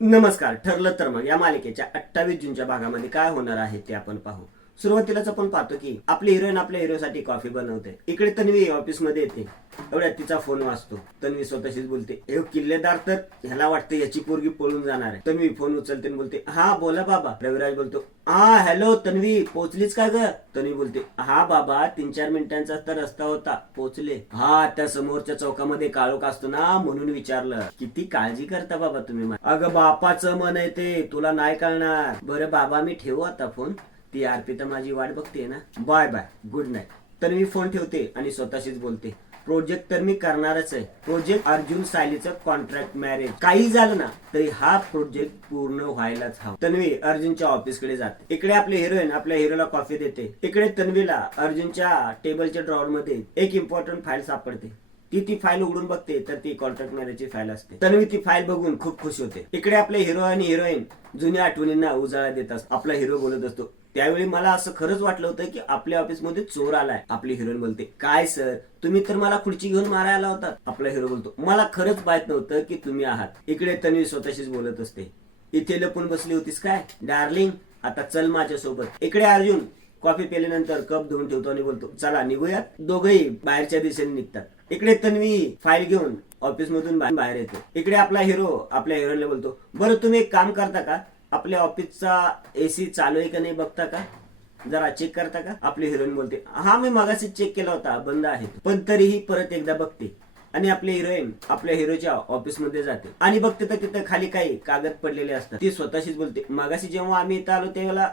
नमस्कार ठरलं तर मग या मालिकेच्या अठ्ठावीस जूनच्या भागामध्ये काय होणार आहे ते आपण पाहू. सुरुवातीलाच आपण पाहतो की आपली हिरोईन आपल्या हिरोसाठी कॉफी बनवते. इकडे तन्वी ऑफिसमध्ये येते. एवढ्या तिचा फोन वाचतो तन्वी स्वतःशीच बोलते हे किल्लेदार तर ह्याला वाटते याची पोरगी पळून जाणार आहे. तन्वी फोन उचलते बोलते हा बोला बाबा. रविराज बोलतो हा हॅलो तन्वी पोहोचलीच का ग? तन्वी बोलते हा बाबा तीन चार मिनिटांचा तर रस्ता होता पोहोचले. हा त्या समोरच्या चौकामध्ये काळोख असतो ना म्हणून विचारलं. किती काळजी करता बाबा तुम्ही अगं बापाचं मन आहे ते तुला नाही कळणार. बरं बाबा मी ठेवू आता फोन ती अर्पिता तर माझी वाट बघते ना. Bye bye. गुड नाईट तर मी फोन ठेवते आणि स्वतःशीच बोलते. प्रोजेक्ट तर मी करणारच आहे. प्रोजेक्ट अर्जुन सायलीचं कॉन्ट्रॅक्ट मॅरेज काही झालं ना तरी हा प्रोजेक्ट पूर्ण व्हायलाच हवा. तन्वी अर्जुनच्या ऑफिसकडे जाते. इकडे आपले हिरोईन आपल्या हिरोला कॉफी देते. इकडे तन्वीला अर्जुनच्या टेबलच्या ड्रॉवर मध्ये एक इम्पॉर्टंट फाईल सापडते. ती ती फाईल उघडून बघते तर ती कॉन्ट्रॅक्ट मॅरेजची फाईल असते. तन्वी ती फाईल बघून खूप खुश होते. इकडे आपले हिरो आणि हिरोईन जुन्या आठवणींना उजाळा देतात आपला हिरो बोलत असतो त्यावेळी मला असं खरंच वाटलं होतं की आपल्या ऑफिसमध्ये चोर आलाय. आपली हिरोईन बोलते काय सर? तुम्ही तर मला खुर्ची घेऊन मारायला होता आपला हिरो बोलतो मला खरंच माहीत नव्हतं की तुम्ही आहात. इकडे तन्वी स्वतःशीच बोलत असते इथे लपून बसली होतीस काय? डार्लिंग आता चल माझ्या सोबत इकडे अर्जुन कॉफी पेल्यानंतर कप धुवून ठेवतो आणि बोलतो चला निघूयात. दोघही बाहेरच्या दिशेने निघतात. इकडे तन्वी फाईल घेऊन ऑफिस मधून बाहेर येतो. इकडे आपला हिरो आपल्या हिरोला बोलतो बरं तुम्ही एक काम करता का? आपल्या ऑफिसचा एसी चालू आहे का नाही बघता का? जरा चेक करता का? आपली हिरोईन बोलते हा मी मगाशी चेक केला होता बंद आहे. पण तरीही परत एकदा बघते. आणि आपली हिरोईन आपल्या हिरोच्या ऑफिसमध्ये जाते. आणि बघते तर तिथं खाली काही कागद पडलेले असतात. ती स्वतःशीच बोलते मगाशी जेव्हा आम्ही इथं आलो तेव्हा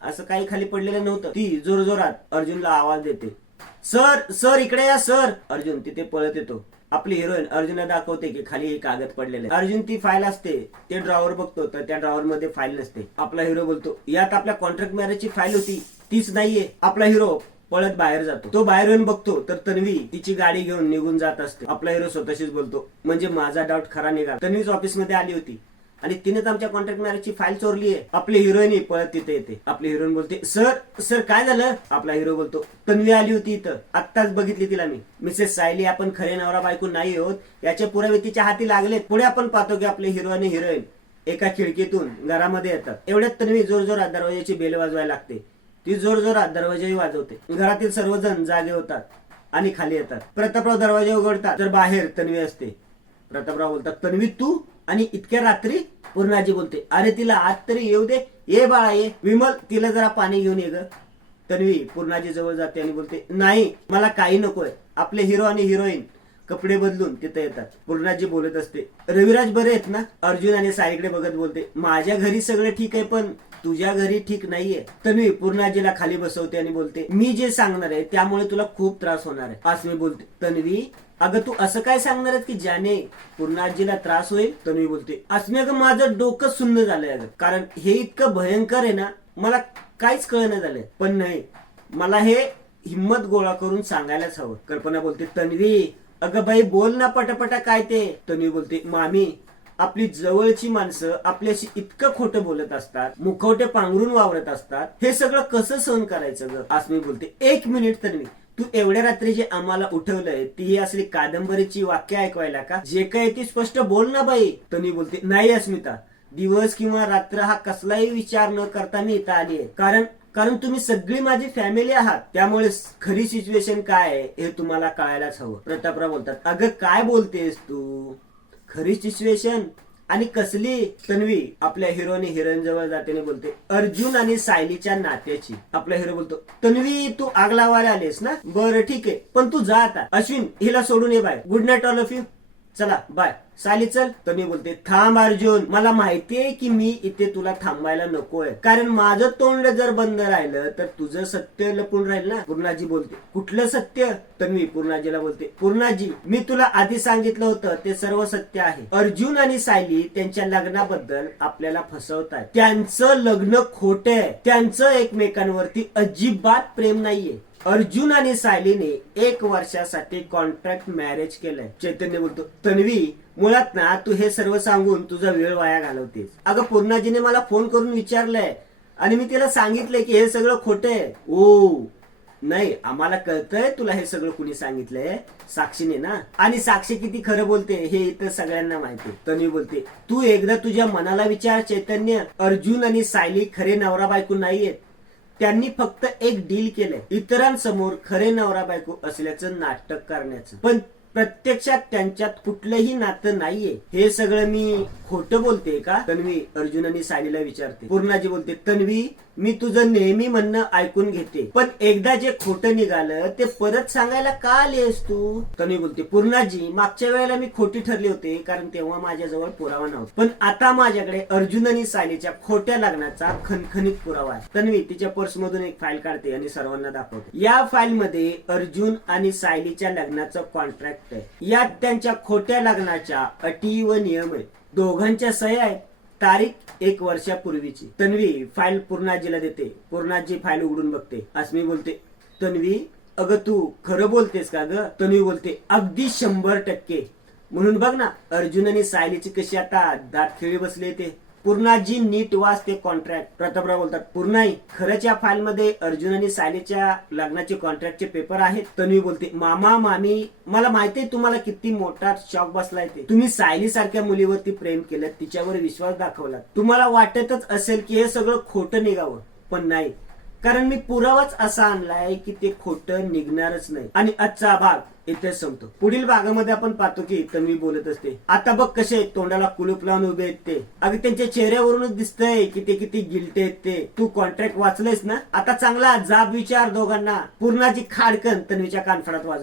असं काही खाली पडलेलं नव्हतं. ती जोरजोरात अर्जुनला आवाज देते सर सर इकडे या सर. अर्जुन तिथे पळत येतो. आपली हिरोईन अर्जुनला दाखवते की खाली एक कागद पडलेले अर्जुन ती फाईल असते ते ड्रॉवर बघतो तर त्या ड्रॉवर मध्ये फाईल नसते. आपला हिरो बोलतो यात आपल्या कॉन्ट्रॅक्ट मॅरेजची फाईल होती तीच नाहीये. आपला हिरो पळत बाहेर जातो. तो बाहेर येऊन बघतो तर तन्वी तिची गाडी घेऊन निघून जात असते. आपला हिरो स्वतःशीच बोलतो म्हणजे माझा डाऊट खरा निघाला. तन्वीच ऑफिसमध्ये आली होती. आणि तिनेच आमच्या कॉन्ट्रॅक्ट मॅरेजची फाईल चोरली आहे. आपली हिरोईन पळत तिथे येते. आपली हिरोईन बोलते सर सर काय झालं? आपला हिरो बोलतो तन्वी आली होती इथं. आत्ताच बघितली तिला मी. मिसेस सायली आपण खरे नवरा बायको नाही होत याचे पुरावे तिच्या हाती लागले पुढे आपण पाहतो की आपले हिरो आणि हिरोईन एका खिडकीतून घरामध्ये येतात. एवढ्यात तन्वी जोरजोरात दरवाजाची बेल वाजवायला लागते. ती जोरजोरात दरवाजाही वाजवते. घरातील सर्वजण जागे होतात आणि खाली येतात. प्रतापराव दरवाजा उघडतात. तर बाहेर तन्वी असते. प्रतापराव बोलतात तन्वी तू आणि इतक्या रात्री पूर्णाजी बोलते अरे तिला आत तरी येऊ दे. ये बाळा ये. विमल तिला जरा पाणी घेऊन ये ग. तन्वी पूर्णाजी जवळ जाते आणि बोलते नाही मला काही नकोय. आपले हिरो आणि हिरोईन कपडे बदलून तिथे येतात. पूर्णाजी बोलत असते रविराज बरे आहेत ना? अर्जुन आणि साईकडे बघत बोलते माझ्या घरी सगळं ठीक आहे पण तुझ्या घरी ठीक नाहीये तन्वी पूर्णाजीला खाली बसवते आणि बोलते मी जे सांगणार आहे त्यामुळे तुला खूप त्रास होणार आहे. आसमी मी बोलते. तन्वी अगं तू असं काय सांगणार आहेस की ज्याने पूर्णाजीला त्रास होईल? तन्वी बोलते. अस्मी अगं माझं डोकं सुन्न झालंय अगं. कारण हे इतकं भयंकर आहे ना मला काहीच कळणं झालंय. पण नाही मला हे हिम्मत गोळा करून सांगायलाच हवं. कल्पना बोलते तन्वी अगं बाई बोल ना पटापटा काय ते. तन्वी बोलते मामी आपली जवळची माणसं आपल्याशी इतकं खोटं बोलत असतात मुखवटे पांघरून वावरत असतात हे सगळं कसं सहन करायचं ग? मी बोलते. एक मिनिट तन्वी तू एवढ्या रात्री जे आम्हाला उठवलंय ती ही असली कादंबरीची वाक्य ऐकवायला का? जे काय ती स्पष्ट बोल ना बाई. तन्वी बोलते नाही अस्मिता. दिवस किंवा रात्र हा कसलाही विचार न करता मी इथं आली आहे. कारण कारण तुम्ही सगळी माझी फॅमिली आहात. त्यामुळे खरी सिच्युएशन काय आहे हे तुम्हाला कळायलाच हवं. प्रतापराव बोलतात अगं काय बोलतेस तू? खरी सिच्युएशन आणि कसली तन्वी आपल्या हिरोने हिरोईन जवळ जातेने बोलते. अर्जुन आणि सायलीच्या नात्याची. आपला हिरो बोलतो तन्वी तू आग लावायला आलीस ना? बरं ठीक आहे. पण तू जा आता. अश्विन हिला सोडून ये bye good night all of you चला बाय. साली चल तर मी बोलते थांब अर्जुन मला माहितीये की मी इथे तुला थांबायला नकोय. कारण माझं तोंड जर बंद राहिलं तर तुझं सत्य लपून राहील ना? पूर्णाजी बोलते कुठलं सत्य? तर मी पूर्णाजीला बोलते पूर्णाजी मी तुला आधी सांगितलं होतं ते सर्व सत्य आहे. अर्जुन आणि सायली त्यांच्या लग्नाबद्दल आपल्याला फसवताय त्यांचं लग्न खोट आहे. त्यांचं एकमेकांवरती अजिबात प्रेम नाहीये. अर्जुन आणि सायलीने एक वर्षासाठी कॉन्ट्रॅक्ट मॅरेज केलंय. चैतन्य बोलतो तन्वी मुळात ना तू हे सर्व सांगून तुझा वेळ वाया घालवतेस. अगं पूर्णाजीने मला फोन करून विचारलंय आणि मी तिला सांगितलंय की हे सगळं खोटं आहे. ओ नाही आम्हाला कळतंय तुला हे सगळं कुणी सांगितलंय. साक्षीने ना. आणि साक्षी किती खरं बोलते हे इथं सगळ्यांना माहिती तन्वी बोलते तू एकदा तुझ्या मनाला विचार चैतन्य. अर्जुन आणि सायली खरे नवरा बायको नाहीयेत. त्यांनी फक्त एक डील केलंय. इतरांसमोर खरे नवरा बायको असल्याचं नाटक करण्याचं. पण प्रत्यक्षात त्यांच्यात कुठलंही नातं नाहीये. हे सगळं मी खोटं बोलते का? तन्वी अर्जुनानी साडीला सायलीला विचारते. पूर्णाजी बोलते तन्वी मी तुझं नेहमी म्हणणं ऐकून घेते. पण एकदा जे खोटं निघालं ते परत सांगायला का आलीस तू? तन्वी बोलते पूर्णाजी मागच्या वेळेला मी खोटी ठरले होते कारण तेव्हा माझ्याजवळ पुरावा नव्हता. पण आता माझ्याकडे अर्जुन आणि सायलीच्या खोट्या लग्नाचा खनखनीत पुरावा आहे. तन्वी तिच्या पर्स मधून एक फाईल काढते आणि सर्वांना दाखवते. या फाईल मध्ये अर्जुन आणि सायलीच्या लग्नाचं कॉन्ट्रॅक्ट आहे. यात त्यांच्या खोट्या लग्नाच्या अटी व नियम आहेत. दोघांच्या सह्या आहेत. तारीख एक वर्षापूर्वीची. तन्वी फाईल पूर्णाजीला देते. पूर्णाजी फाईल उघडून बघते. अस्मी बोलते तन्वी अगं तू खरं बोलतेस का ग? तन्वी बोलते अगदी शंभर टक्के. म्हणून बघ ना अर्जुन आणि सायलीची कशी आता दात खेळी बसले ते. पूर्णाजी नीट वाचते कॉन्ट्रॅक्ट प्रतापराव बोलतात पूर्णाई खरंच या फाईल मध्ये अर्जुन आणि सायलीच्या लग्नाचे कॉन्ट्रॅक्टचे पेपर आहेत. तन्वी बोलते मामा मामी मला माहितीये तुम्हाला किती मोठा शॉक बसलाय ते. तुम्ही सायली सारख्या मुलीवरती प्रेम केलं तिच्यावर विश्वास दाखवला. तुम्हाला वाटतच असेल की हे सगळं खोटं निघावं. पण नाही. कारण मी पुरावाच असा आणलाय की ते खोटं निघणारच नाही. आणि आजचा भाग इथेच संपतो. पुढील भागामध्ये आपण पाहतो की तन्वी बोलत असते. आता बघ कसे तोंडाला कुलूप लावून उभे आहेत ते. अगं त्यांच्या चेहऱ्यावरूनच दिसतंय की ते किती गिल्ट आहेत ते. तू कॉन्ट्रॅक्ट वाचलंयस ना? आता चांगला जाब विचार दोघांना. पूर्णाची खाडकन तन्वीच्या कानफडात वाज